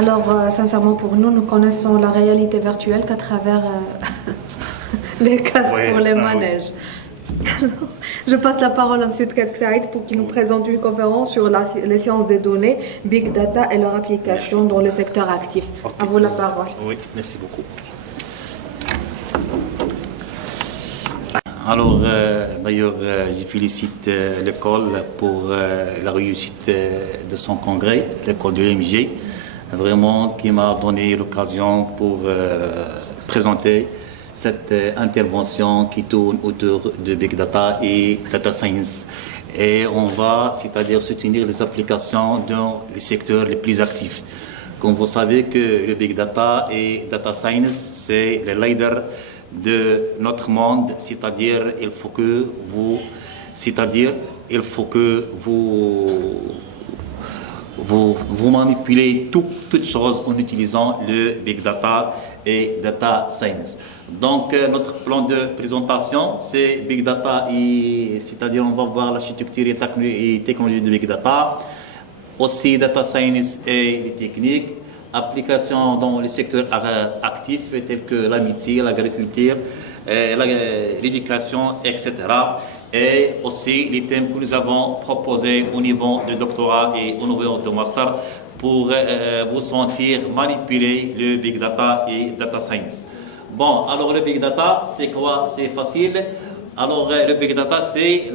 Alors, sincèrement, pour nous, nous connaissons la réalité virtuelle qu'à travers les casques Oui, pour les oui. manèges. Alors, je passe la parole à M. Tkat Saïd pour qu'il nous présente une conférence sur les sciences des données, Big Data et leur application dans les secteurs actifs. Ok. À vous la parole. Oui, merci beaucoup. Alors, d'ailleurs, je félicite l'école pour la réussite de son congrès, l'école de l'EMG, vraiment qui m'a donné l'occasion pour présenter cette intervention qui tourne autour de Big Data et Data Science. Et on va, c'est-à-dire soutenir les applications dans les secteurs les plus actifs. Comme vous savez que le Big Data et Data Science, c'est le leader de notre monde, c'est-à-dire il faut que vous manipulez toutes choses en utilisant le Big Data et Data Science. Donc, notre plan de présentation, c'est Big Data, c'est-à-dire on va voir l'architecture et technologie de Big Data, aussi Data Science et les techniques, applications dans les secteurs actifs tels que l'amitié, l'agriculture, l'éducation, etc. Et aussi les thèmes que nous avons proposés au niveau de doctorat et au niveau de master pour vous sentir manipuler le Big Data et Data Science. Bon, alors le Big Data, c'est quoi? C'est facile. Alors le Big Data, c'est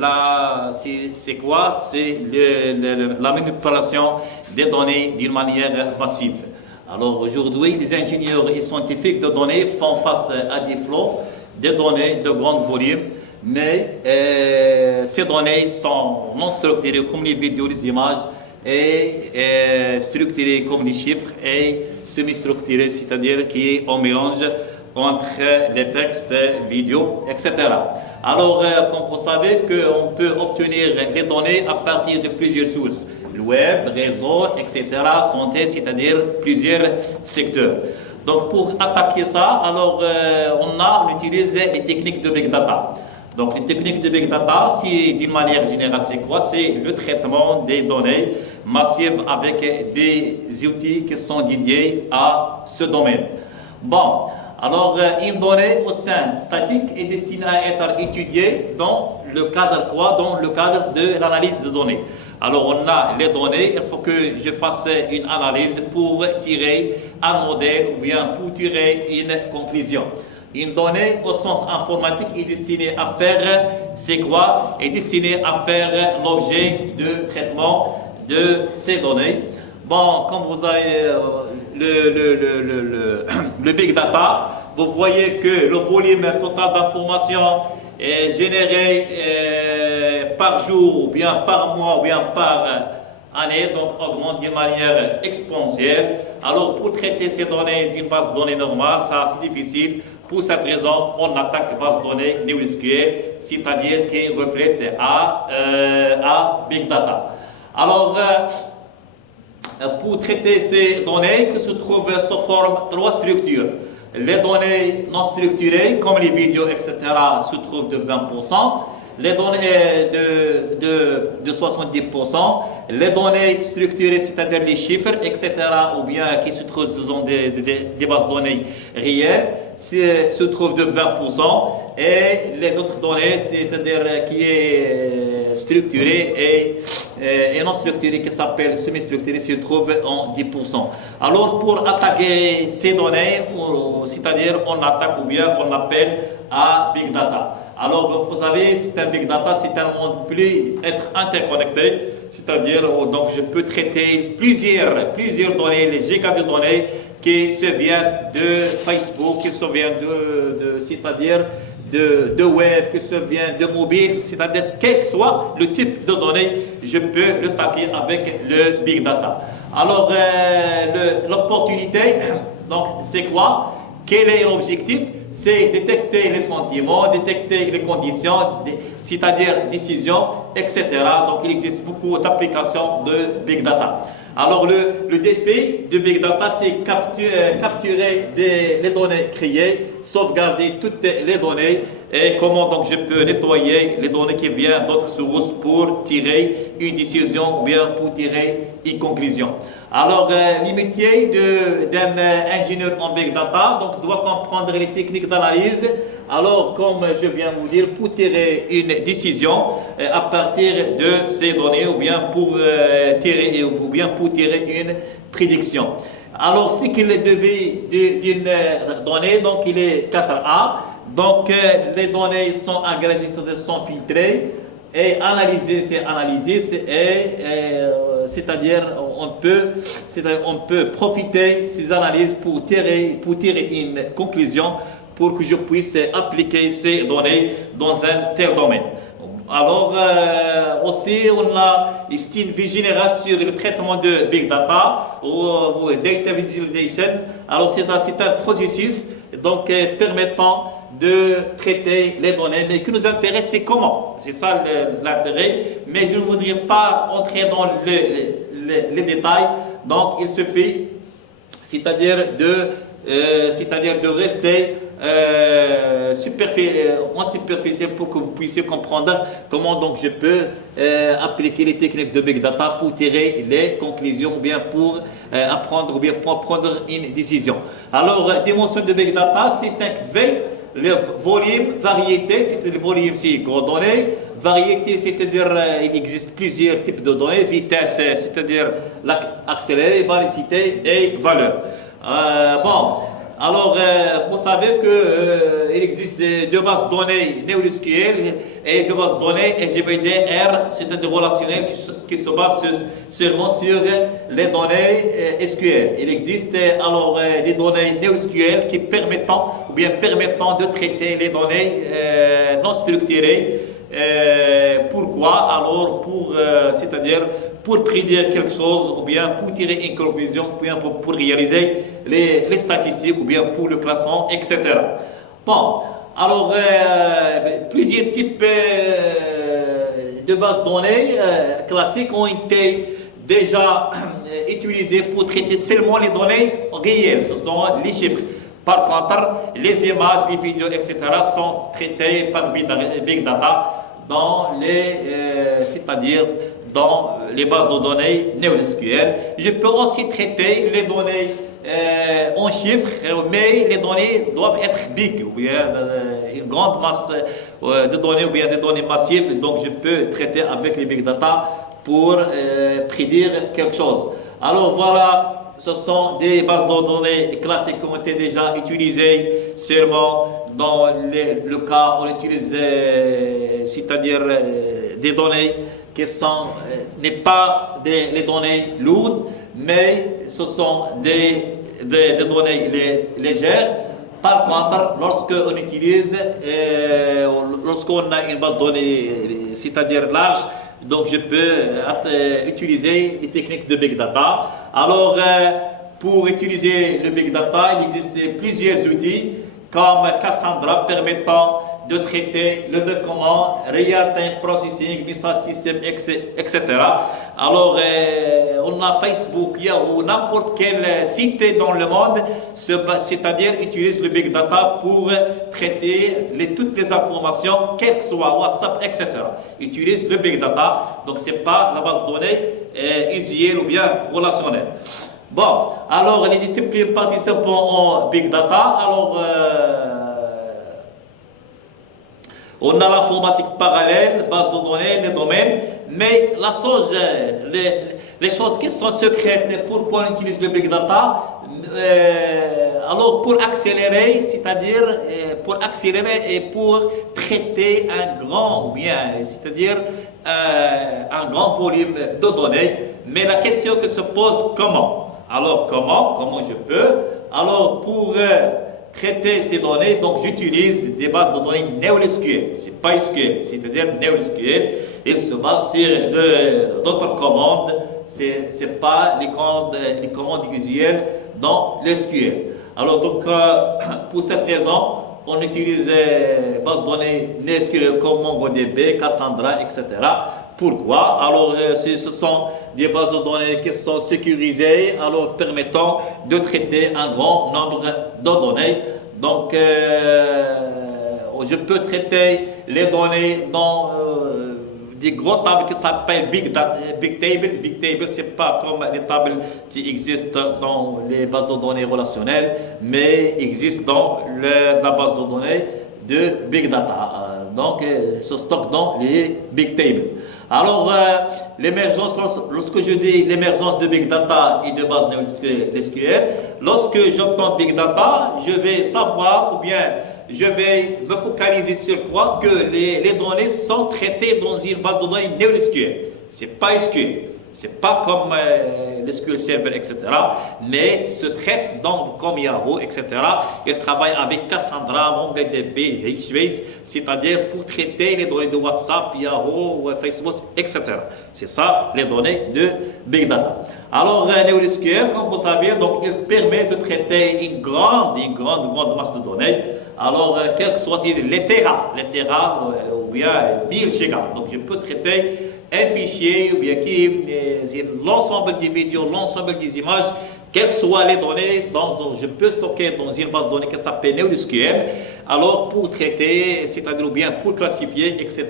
quoi? C'est la manipulation des données d'une manière massive. Alors aujourd'hui, les ingénieurs et scientifiques de données font face à des flots de données de grand volume, mais ces données sont non structurées comme les vidéos, les images, et structurées comme les chiffres et semi-structurées, c'est-à-dire qui est en mélange entre les textes, vidéos, etc. Alors, comme vous savez, qu'on peut obtenir les données à partir de plusieurs sources. Le web, réseau, etc., santé, c'est-à-dire plusieurs secteurs. Donc, pour attaquer ça, alors, on utilise les techniques de Big Data. Donc, les techniques de Big Data, d'une manière générale, c'est quoi? C'est le traitement des données massives avec des outils qui sont dédiés à ce domaine. Bon, alors, une donnée au sein statique est destinée à être étudiée dans le cadre quoi? Dans le cadre de l'analyse de données. Alors, on a les données, il faut que je fasse une analyse pour tirer un modèle ou bien pour tirer une conclusion. Une donnée au sens informatique est destinée à faire, c'est quoi? Est destinée à faire l'objet de traitement de ces données. Bon, comme vous avez le Big Data, vous voyez que le volume total d'informations est généré par jour, ou bien par mois, ou bien par année, donc augmente d'une manière exponentielle. Alors, pour traiter ces données d'une base de données normale, ça c'est difficile. Pour cette raison, on attaque la base de données NoSQL, c'est-à-dire qui reflète à Big Data. Alors, pour traiter ces données qui se trouvent sous forme de 3 structures. Les données non structurées, comme les vidéos, etc., se trouvent de 20%. Les données de 70%. Les données structurées, c'est-à-dire les chiffres, etc., ou bien qui se trouvent dans des bases de données réelles, se trouvent de 20%. Et les autres données, c'est-à-dire qui est structurée et non structurée, qui s'appelle semi-structurée, se trouvent en 10%. Alors, pour attaquer ces données, c'est-à-dire on attaque ou bien on appelle à Big Data. Alors, vous savez, c'est un Big Data, c'est un monde plus être interconnecté, c'est-à-dire donc je peux traiter plusieurs données, les gigas de données qui se viennent de Facebook, qui se viennent c'est-à-dire de web, qui se viennent de mobile, c'est-à-dire quel que soit le type de données, je peux le taper avec le Big Data. Alors, l'opportunité, donc c'est quoi? Quel est l'objectif? C'est détecter les sentiments, détecter les conditions, c'est-à-dire décisions, etc. Donc, il existe beaucoup d'applications de Big Data. Alors, le défi de Big Data, c'est capturer les données créées, sauvegarder toutes les données et comment donc je peux nettoyer les données qui viennent d'autres sources pour tirer une décision ou bien pour tirer une conclusion. Alors, les métiers d'un ingénieur en Big Data, donc, doit comprendre les techniques d'analyse. Alors, comme je viens de vous dire, pour tirer une décision à partir de ces données, ou bien pour tirer une prédiction. Alors, ce qu'il devait d'une donnée, donc il est 4A. Donc, les données sont enregistrées, sont filtrées et analysées, c'est-à-dire on peut profiter de ces analyses pour tirer une conclusion pour que je puisse appliquer ces données dans un tel domaine. Alors, aussi, on a ici une vue générale sur le traitement de Big Data ou Data Visualization. Alors, c'est un processus donc, permettant de traiter les données, mais qui nous intéresse, c'est comment. C'est ça l'intérêt, mais je ne voudrais pas entrer dans les détails. Donc, il suffit, c'est-à-dire de rester en superficiel pour que vous puissiez comprendre comment donc je peux appliquer les techniques de Big Data pour tirer les conclusions ou bien pour apprendre ou bien pour prendre une décision. Alors, dimension de Big Data, c'est 5V. Le volume, variété, c'est-à-dire le volume, c'est gros données. Variété, c'est-à-dire il existe plusieurs types de données. Vitesse, c'est-à-dire accéléré, varicité et valeur. Alors, vous savez qu'il existe deux bases de données NoSQL et deux bases de données SGBD-R, c'est-à-dire relationnelles qui se basent seulement sur les données SQL. Il existe alors des données NoSQL qui permettant de traiter les données non structurées. Pourquoi? Alors, c'est-à-dire pour prédire quelque chose, ou bien pour tirer une conclusion, ou bien pour réaliser les statistiques, ou bien pour le classement, etc. Bon, alors, plusieurs types de bases de données classiques ont été déjà utilisés pour traiter seulement les données réelles, ce sont les chiffres. Par contre, les images, les vidéos, etc. sont traitées par Big Data c'est-à-dire dans les bases de données NoSQL. Je peux aussi traiter les données en chiffres, mais les données doivent être big, ou bien une grande masse de données, ou bien des données massives. Donc, je peux traiter avec les Big Data pour prédire quelque chose. Alors, voilà. Ce sont des bases de données classiques qui ont été déjà utilisées seulement dans le cas où on utilise, c'est-à-dire des données qui n'est pas les données lourdes, mais ce sont des données légères. Par contre, lorsqu'on a une base de données, c'est-à-dire large, donc je peux utiliser les techniques de Big Data. Alors, pour utiliser le Big Data, il existe plusieurs outils comme Cassandra permettant de traiter le document, Real-Time Processing, Message System, etc. Alors, on a Facebook, Yahoo, n'importe quel site dans le monde, c'est-à-dire utilise le Big Data pour traiter toutes les informations, quel que soit WhatsApp, etc. Utilise le Big Data, donc ce n'est pas la base de données usuelle ou bien relationnelle. Bon, alors les disciplines participant en Big Data, alors on a l'informatique parallèle, base de données, les domaines, mais les choses qui sont secrètes, pourquoi on utilise le Big Data, alors pour accélérer, c'est-à-dire pour accélérer et pour traiter un grand bien, c'est-à-dire un grand volume de données, mais la question qui se pose, comment? Alors comment je peux? Alors pour traiter ces données, donc j'utilise des bases de données NoSQL, c'est pas SQL, c'est-à-dire NoSQL, il se base sur d'autres commandes, c'est pas les commandes usuelles dans l'SQL. Alors donc pour cette raison, on utilise bases de données NoSQL comme MongoDB, Cassandra, etc. Pourquoi? Alors, ce sont des bases de données qui sont sécurisées, alors permettant de traiter un grand nombre de données. Donc, je peux traiter les données dans des gros tables qui s'appellent Big Table. Big Table, c'est pas comme les tables qui existent dans les bases de données relationnelles, mais existent dans la base de données de Big Data. Donc, se stocke dans les Big Tables. Alors, l'émergence, lorsque je dis l'émergence de Big Data et de base NoSQL, lorsque j'entends Big Data, je vais savoir ou bien je vais me focaliser sur quoi? Que les données sont traitées dans une base de données NoSQL. C'est pas SQL. C'est pas comme le SQL Server, etc. Mais se traite donc comme Yahoo, etc. Il travaille avec Cassandra, MongoDB, HBase, c'est-à-dire pour traiter les données de WhatsApp, Yahoo, Facebook, etc. C'est ça, les données de Big Data. Alors, NoSQL, comme vous savez, donc, il permet de traiter une grande masse de données. Alors, quel que soit les terras, ou bien 1000 gigas. Donc, je peux traiter un fichier, ou bien l'ensemble des vidéos, l'ensemble des images, quelles que soient les données, donc je peux stocker dans une base de données qui s'appelle NoSQL. Alors, pour traiter, c'est-à-dire ou bien pour classifier, etc.,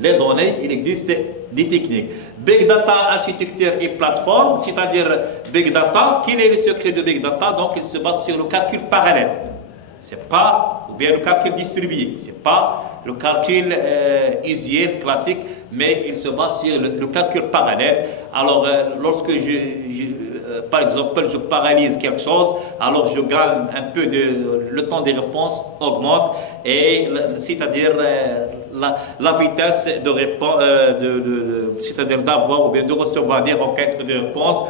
les données, il existe des techniques. Big Data, architecture et plateforme, c'est-à-dire Big Data, quel est le secret de Big Data? Donc, il se base sur le calcul parallèle. C'est pas, ou bien le calcul distribué, c'est pas le calcul usuel, classique, mais il se base sur le calcul parallèle. Alors, lorsque par exemple, je paralyse quelque chose, alors je gagne un peu le temps de réponse augmente, et c'est-à-dire la vitesse de réponse, c'est-à-dire d'avoir ou bien de recevoir des requêtes de réponse,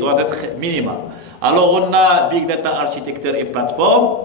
doit être minimale. Alors, on a Big Data, architecture et plateforme.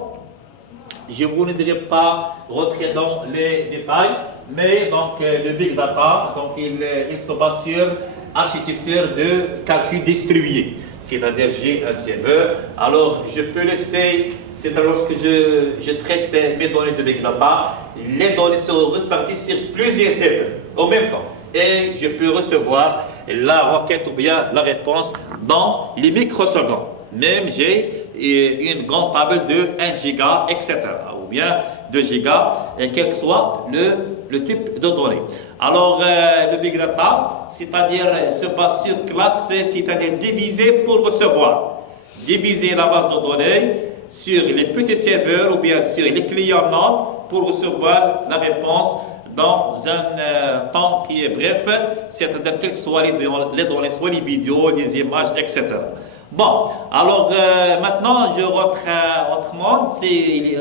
Je vous ne dirai pas rentrer dans les détails, mais donc le Big Data, donc il se base sur architecture de calcul distribué. C'est-à-dire j'ai un serveur, alors je peux laisser, c'est lorsque je traite mes données de Big Data, les données seront réparties sur plusieurs serveurs en même temps. Et je peux recevoir la requête ou bien la réponse dans les microsecondes. Même j'ai une grande table de 1 giga, etc. Ou bien 2 gigas, et quel que soit le type de données. Alors, le Big Data, c'est-à-dire se base sur classe, c'est-à-dire diviser pour recevoir. Diviser la base de données sur les petits serveurs ou bien sur les clients nodes pour recevoir la réponse dans un temps qui est bref, c'est-à-dire quelles que soient les données, soit les vidéos, les images, etc. Bon, alors maintenant je rentre autrement, c'est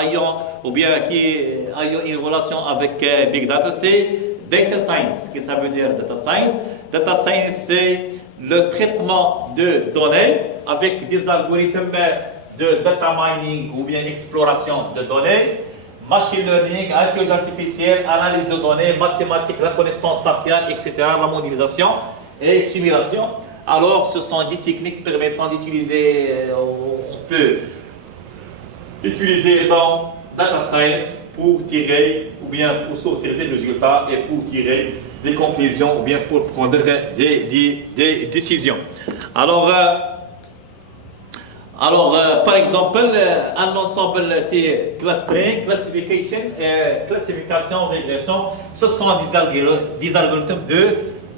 ayant une relation avec Big Data, c'est Data Science. Qu'est-ce que ça veut dire Data Science? Data Science, c'est le traitement de données avec des algorithmes de data mining ou bien exploration de données, machine learning, intelligence artificielle, analyse de données, mathématiques, reconnaissance faciale, etc., la modélisation et simulation. Alors, ce sont des techniques permettant d'utiliser, on peut utiliser dans Data Science pour tirer ou bien pour sortir des résultats et pour tirer des conclusions ou bien pour prendre des décisions. Alors, par exemple, un ensemble, c'est clustering, classification, régression. Ce sont des algorithmes de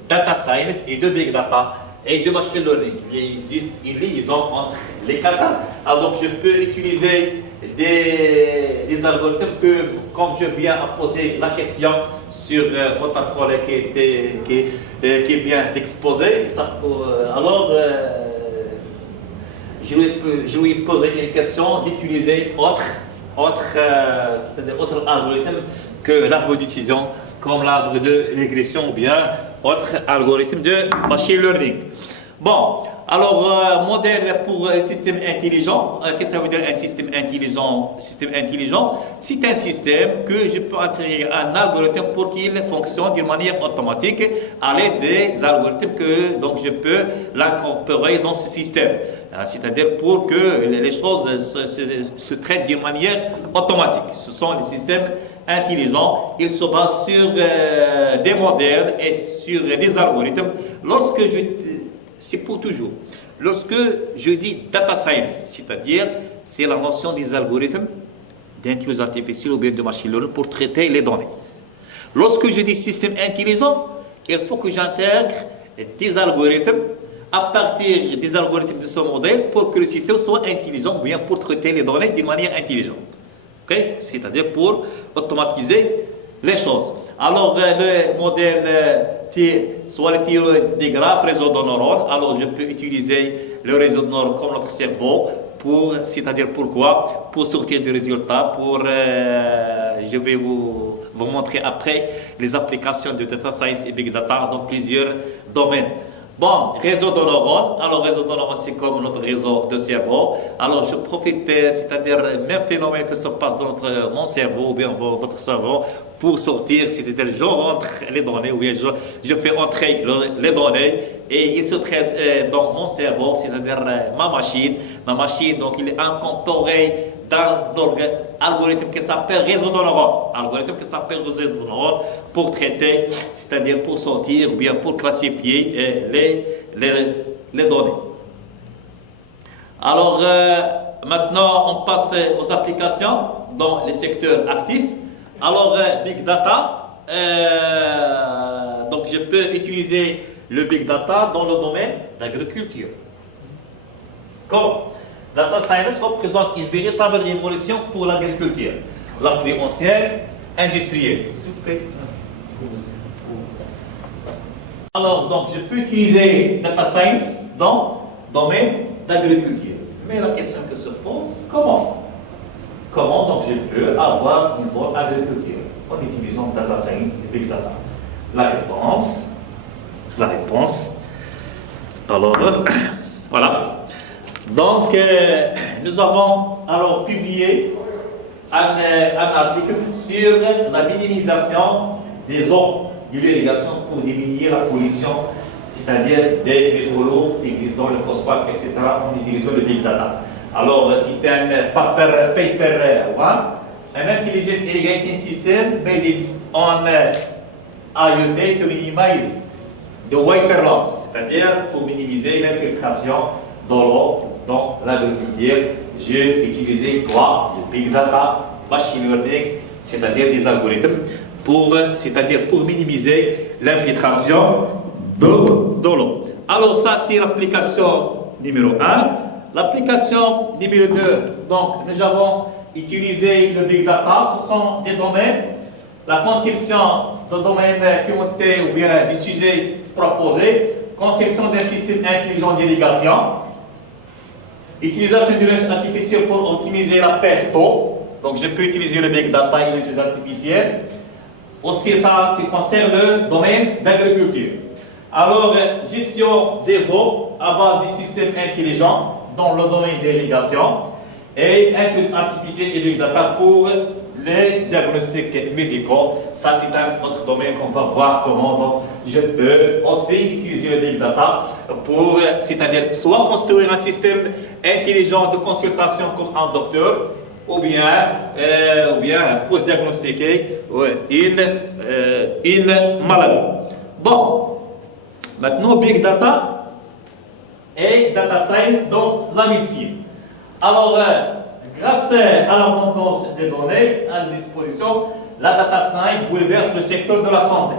Data Science et de Big Data et de machine learning. Il existe une liaison entre les quatre. Alors, je peux utiliser des algorithmes que, comme je viens à poser la question sur votre collègue qui vient d'exposer, alors je lui poser une question d'utiliser autre algorithme que l'arbre de décision, comme l'arbre de régression ou bien autre algorithme de machine learning. Bon, alors modèle pour un système intelligent. Qu'est-ce que ça veut dire un système intelligent? Système intelligent, c'est un système que je peux intégrer un algorithme pour qu'il fonctionne d'une manière automatique à l'aide des algorithmes que donc je peux l'incorporer dans ce système. C'est-à-dire pour que les choses se traitent d'une manière automatique. Ce sont les systèmes intelligents. Ils se basent sur des modèles et sur des algorithmes. C'est pour toujours. Lorsque je dis data science, c'est-à-dire c'est la notion des algorithmes d'intelligence artificielle ou bien de machine learning pour traiter les données. Lorsque je dis système intelligent, il faut que j'intègre des algorithmes à partir des algorithmes de ce modèle pour que le système soit intelligent, ou bien pour traiter les données d'une manière intelligente. Okay? C'est-à-dire pour automatiser les choses. Alors, le modèle soit le théorie des graphes, réseau de neurones, alors je peux utiliser le réseau de neurones comme notre cerveau, c'est-à-dire pourquoi? Pour sortir des résultats, je vais vous montrer après les applications de data science et big data dans plusieurs domaines. Bon, réseau de neurones. Alors, réseau de neurones, c'est comme notre réseau de cerveau. Alors, je profite, c'est-à-dire le même phénomène que se passe dans mon cerveau ou bien votre cerveau pour sortir, c'est-à-dire je rentre les données ou bien je fais entrer les données et il se traite dans mon cerveau, c'est-à-dire ma machine. Ma machine, donc, il est incorporé dans l'algorithme qui s'appelle réseau de neurones. Algorithme qui s'appelle réseau de neurones pour traiter, c'est-à-dire pour sortir ou bien pour classifier les données. Alors, maintenant, on passe aux applications dans les secteurs actifs. Alors, Big Data, donc je peux utiliser le Big Data dans le domaine d'agriculture. Comme Data Science représente une véritable révolution pour l'agriculture, la plus ancienne industrielle. S'il vous plaît. Alors, donc, je peux utiliser Data Science dans le domaine d'agriculture. Mais la question que se pose, comment? Comment donc je peux avoir une bonne agriculture en utilisant Data Science et Big Data? La réponse, alors, voilà. Donc, nous avons alors publié un article sur la minimisation des eaux de l'irrigation pour diminuer la pollution, c'est-à-dire des métaux lourds qui existent dans le phosphate, etc., en utilisant le Big Data. Alors, c'est un paper one, an intelligent irrigation system based on IoT to minimize the water loss, c'est-à-dire pour minimiser l'infiltration de l'eau dans l'agriculture. J'ai utilisé quoi? Le Big Data, Machine Learning, c'est-à-dire des algorithmes, pour minimiser l'infiltration de l'eau. Alors ça, c'est l'application numéro 1. L'application numéro 2, donc nous avons utilisé le Big Data, ce sont des domaines, la conception de domaines qui ont été, ou bien des sujets proposés, conception d'un système intelligent d'irrigation, utilisation de l'intelligence artificielle pour optimiser la perte d'eau, donc je peux utiliser le Big Data et l'intelligence artificielle, aussi ça qui concerne le domaine d'agriculture. Alors, gestion des eaux à base des systèmes intelligents dans le domaine d'irrigation et intelligence artificielle et Big Data pour les diagnostics médicaux. Ça, c'est un autre domaine qu'on va voir comment donc, je peux aussi utiliser le Big Data pour, c'est-à-dire soit construire un système intelligent de consultation comme un docteur, ou bien pour diagnostiquer une maladie. Bon, maintenant Big Data et Data Science dans la médecine. Alors, grâce à l'abondance des données à disposition, la Data Science bouleverse le secteur de la santé.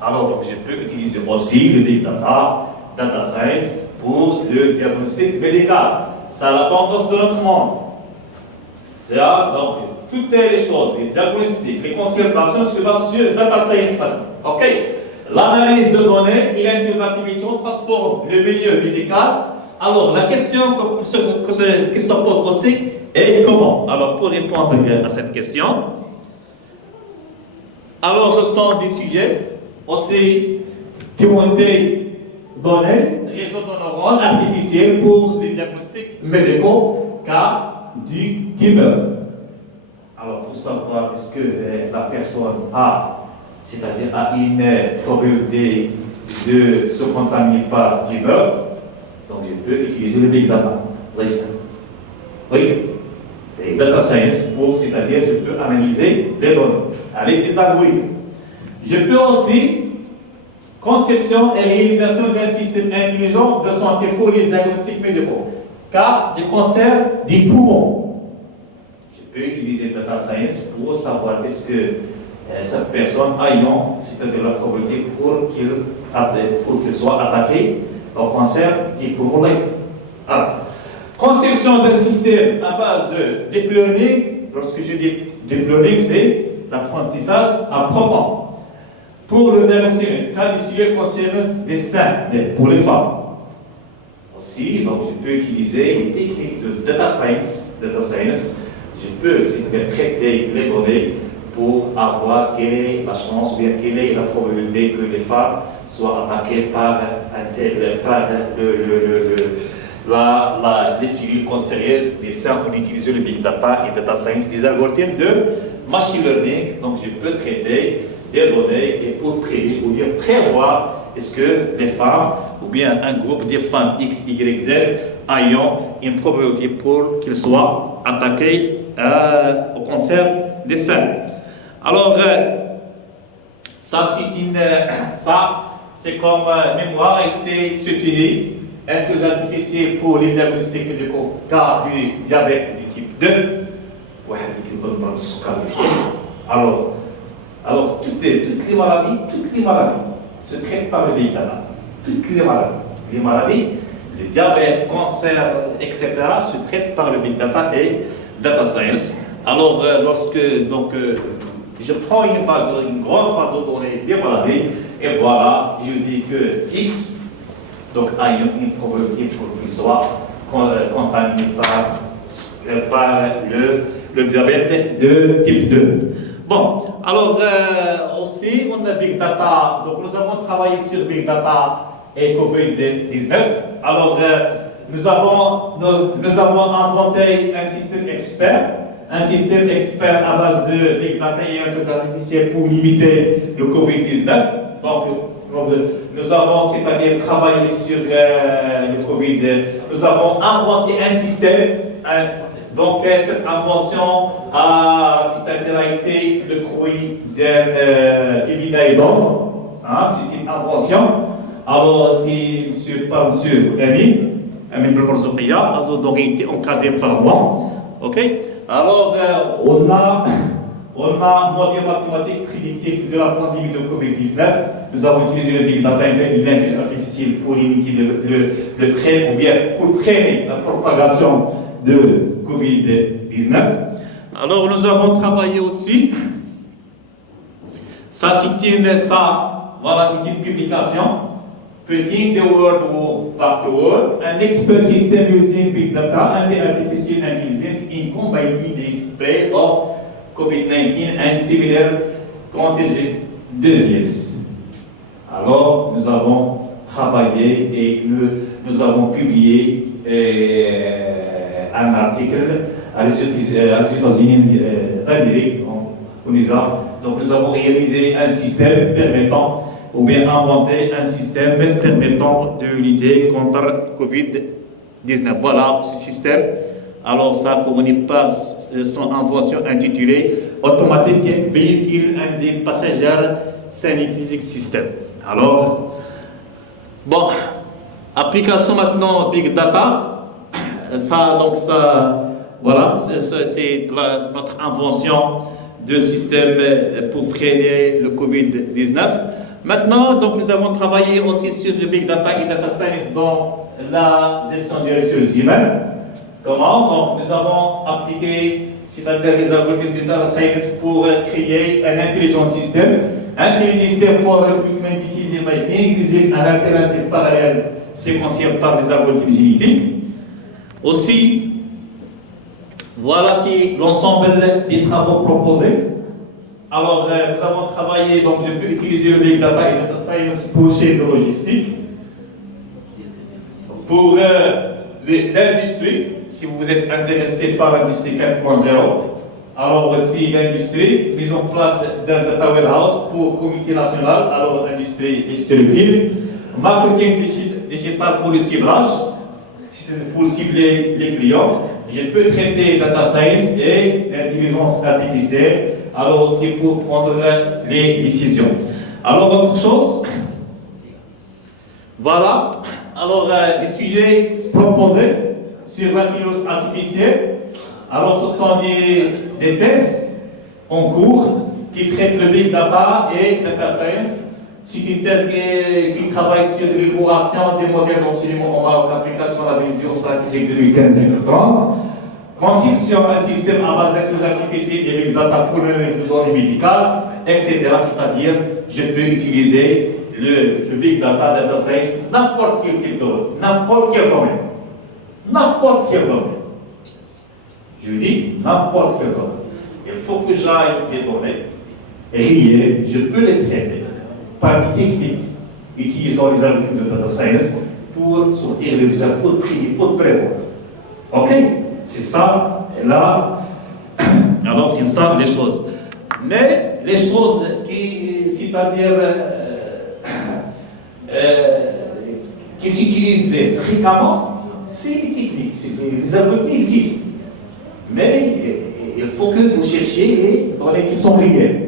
Alors, donc, je peux utiliser aussi le Big Data, Data Science pour le diagnostic médical. C'est la tendance de notre monde. C'est donc toutes les choses, les diagnostics, les consultations se basent sur Data Science. Ok? L'analyse de données et l'intelligence artificielle transforment le milieu médical. Alors, la question que se pose aussi est comment? Alors, pour répondre à cette question, alors ce sont des sujets aussi qui ont été donnés, réseau de neurones artificiels pour les diagnostics médicaux, cas du tumeur. Alors, pour savoir est-ce que la personne c'est-à-dire a une probabilité de se contaminer par tumeur, donc je peux utiliser le Big Data. Oui, et Data Science pour, c'est-à-dire je peux analyser les données avec des algorithmes. Je peux aussi conception et réalisation d'un système intelligent de santé pour les diagnostics médicaux. Cas du cancer du poumon. Je peux utiliser Data Science pour savoir est-ce que cette personne ayant, c'est-à-dire la probabilité pour qu'il soit attaqué au cancer qui pourront rester. Alors, conception d'un système à base de deep learning. Lorsque je dis deep learning, c'est l'apprentissage approfondi. Pour le diagnostic, cas d'issue concernant des seins pour les femmes. Aussi, donc je peux utiliser les techniques de data science. Je peux traiter les données pour avoir quelle est la chance, ou bien quelle est la probabilité que les femmes soient attaquées par les cellules cancéreuses des seins. On utilise le big data et data science, des algorithmes de machine learning. Donc je peux traiter des données et pour prédire ou bien prévoir est-ce que les femmes ou bien un groupe de femmes X, Y, Z ayant une probabilité pour qu'ils soient attaqués au cancer des seins. Alors, ça c'est comme mémoire a été soutenue, intelligence artificielle pour les diagnostics de cas du diabète du type 2. Alors toutes les maladies se traitent par le big data. Toutes les maladies, le diabète, cancer, etc. se traitent par le big data et data science. Alors lorsque je prends une grosse base de données des maladies et voilà, je dis que X donc a une probabilité pour qu'il soit contaminé par le diabète de type 2. Bon, alors aussi on a Big Data, donc nous avons travaillé sur Big Data et Covid-19. Alors nous avons inventé un système expert à base de Big Data et intelligence artificielle pour limiter le Covid-19. Donc nous avons, c'est-à-dire travaillé sur le Covid, nous avons inventé un système. Donc cette invention a été le fruit d'un dividende d'ombre. C'est une invention. Alors si je parle sur Amin Belborzoukia, donc il était encadré par moi. Ok. Alors on a modèle mathématique prédictif de la pandémie de Covid-19. Nous avons utilisé le big data et l'intelligence artificielle pour limiter le frein ou bien pour freiner la propagation de Covid-19. Alors nous avons travaillé aussi, c'est une publication, Putting the World Back to World, an expert system using big data and the artificial intelligence in combining the display of COVID-19 and similar contagious diseases. Alors nous avons travaillé et nous avons publié un article à les États-Unis d'Amérique, au USA. Donc nous avons réalisé un système permettant, ou bien inventé un système permettant de lutter contre Covid-19. Voilà ce système. Alors ça communique par son invention intitulée Automatic Vehicle and the Passenger Sanitizing System. Alors, bon, application maintenant Big Data. Voilà, c'est notre invention de système pour freiner le Covid-19. Maintenant, donc, nous avons travaillé aussi sur le Big Data et Data Science dans la gestion des ressources humaines. Comment? Donc, nous avons appliqué, c'est-à-dire les algorithmes de Data Science pour créer un intelligent système for recruitment decision making using an alternative parallèle séquentiel par les algorithmes génétiques. Aussi, voilà l'ensemble des travaux proposés. Alors, nous avons travaillé, donc je peux utiliser le Big Data et Data Science pour chaîne de logistique. Pour l'industrie, si vous êtes intéressé par l'industrie 4.0, alors aussi l'industrie, mise en place d'un data warehouse pour comité national, alors industrie distributive, marketing digital pour le ciblage, pour cibler les clients. Je peux traiter data science et l'intelligence artificielle, alors aussi pour prendre les décisions. Alors autre chose, voilà, alors les sujets proposés sur l'intelligence artificielle, alors ce sont des tests en cours qui traite le Big Data et Data Science. C'est une thèse qui travaille sur l'élaboration des modèles d'enseignement au Maroc, application à la vision stratégique 2015-2030, conception d'un système à base d'intelligence artificielle et Big Data pour l'analyse de données médicales, etc. C'est-à-dire, je peux utiliser le Big Data, Data Science, n'importe quel domaine, n'importe quel domaine. N'importe quel domaine. Je dis n'importe quel domaine. Il faut que j'aille des données réelles, je peux les traiter par des techniques, utilisant les algorithmes de data science pour sortir les résultats, pour prévoir. Ok? C'est ça, là. Alors, c'est ça les choses. Mais les choses qui, c'est-à-dire, qui s'utilisent fréquemment, c'est les techniques. Les algorithmes existent. Mais il faut que vous cherchiez les données qui sont réelles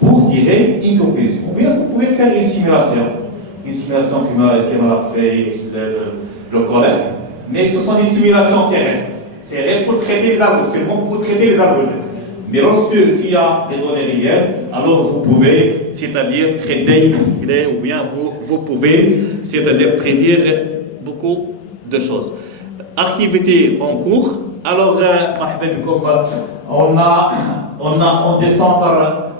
pour tirer une conclusion. Ou bien vous pouvez faire une simulation qui m'a fait le collègue, mais ce sont des simulations terrestres. C'est réel pour traiter les algorithmes, c'est bon pour traiter les algorithmes. Mais lorsque il y a des données réelles, alors vous pouvez, c'est-à-dire traiter, ou bien vous pouvez, c'est-à-dire prédire beaucoup de choses. Activité en cours. Alors, on a en décembre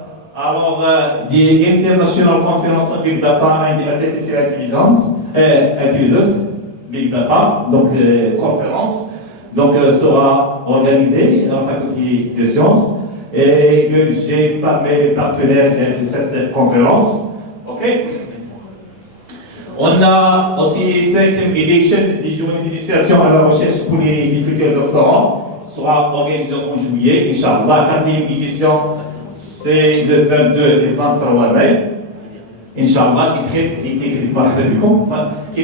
des International Conference on Big Data and Artificial Intelligence, Big Data, donc conférence, donc sera organisée à la faculté de sciences et j'ai parlé les partenaires de cette conférence. Ok. On a aussi 5e édition des journées d'initiation à la recherche pour les futurs doctorants, sera organisée en juillet, Inch'Allah. 4e édition, c'est le 22 et 23 mai, Inch'Allah, qui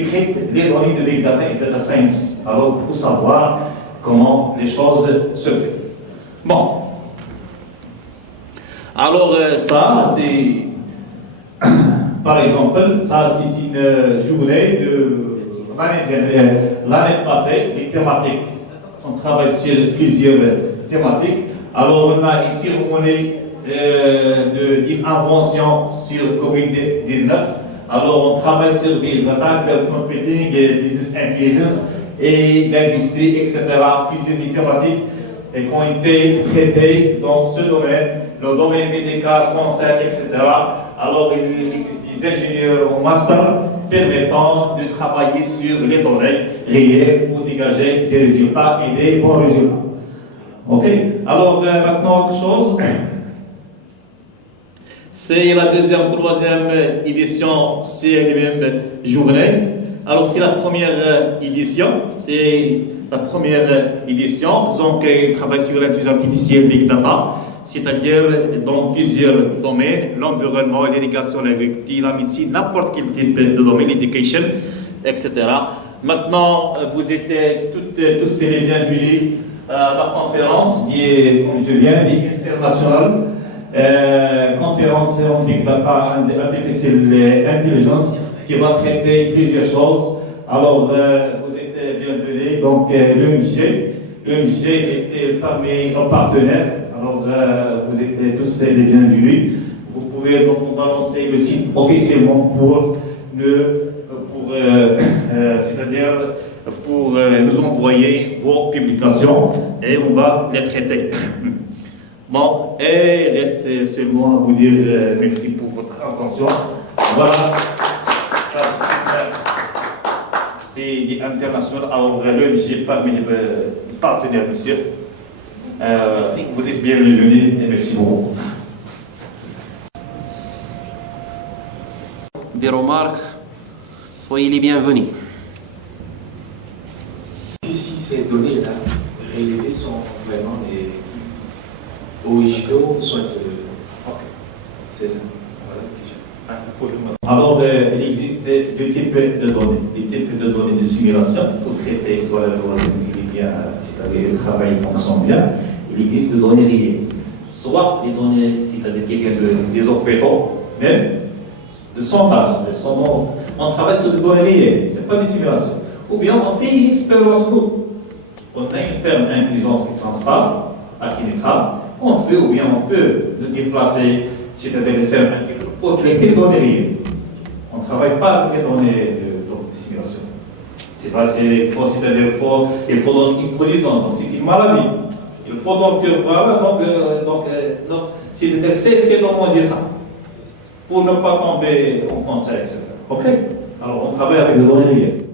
traite les données de Big Data et Data Science. Alors, pour savoir comment les choses se font. Bon. Alors, ça, c'est. Par exemple, ça c'est une journée de l'année passée, des thématiques. On travaille sur plusieurs thématiques. Alors on a une cérémonie d'une invention sur Covid-19. Alors on travaille sur Big Data, Cloud Computing, Business Intelligence et l'industrie, etc. Plusieurs thématiques qui ont été traitées dans ce domaine, le domaine médical, cancer, etc. Alors il existe des ingénieurs en master permettant de travailler sur les données réelles pour dégager des résultats et des bons résultats. Ok. Alors maintenant autre chose. C'est la deuxième, troisième édition, c'est les mêmes journées. Alors c'est la première édition, donc il travaille sur l'intelligence artificielle Big Data, c'est-à-dire dans plusieurs domaines, l'environnement, l'irrigation, l'agriculture, la médecine, n'importe quel type de domaine, l'éducation, etc. Maintenant, vous êtes tous les bienvenus à la conférence, comme je viens, internationale, conférence en Big Data et Artificial Intelligence, qui va traiter plusieurs choses. Alors, vous êtes bienvenus. Donc, l'UMG était parmi nos partenaires. Alors, vous êtes tous les bienvenus. Vous pouvez, donc, on va lancer le site officiellement c'est-à-dire pour nous envoyer vos publications et on va les traiter. Bon, et reste seulement à vous dire merci pour votre attention. Voilà. C'est des internationaux. Alors, l'UMG parmi les partenaires, monsieur. Vous êtes bienvenus et merci beaucoup. Des remarques, soyez les bienvenus. Et si ces données-là relevées sont vraiment des originaux, soit c'est ça. Alors, il existe deux types de données. Des types de données de simulation pour traiter soit l'algorithme il est bien, c'est-à-dire le travail fonctionne bien. Il existe des données réelles. Soit les données, c'est-à-dire qui viennent des hôpitaux, même de sondage. On travaille sur des données réelles, ce n'est pas des simulations. Ou bien on fait une expérience nous. On a une ferme intelligence qui s'installe à Kinekra on fait ou bien on peut le déplacer, c'est-à-dire le faire pour collecter les données réelles. On ne travaille pas avec les données de simulation. C'est pas, il faut donc une condition, donc c'est une maladie. Il faut donc, voilà, c'est cesser de manger ça, pour ne pas tomber en cancer, etc. Ok? Alors on travaille avec les données réelles.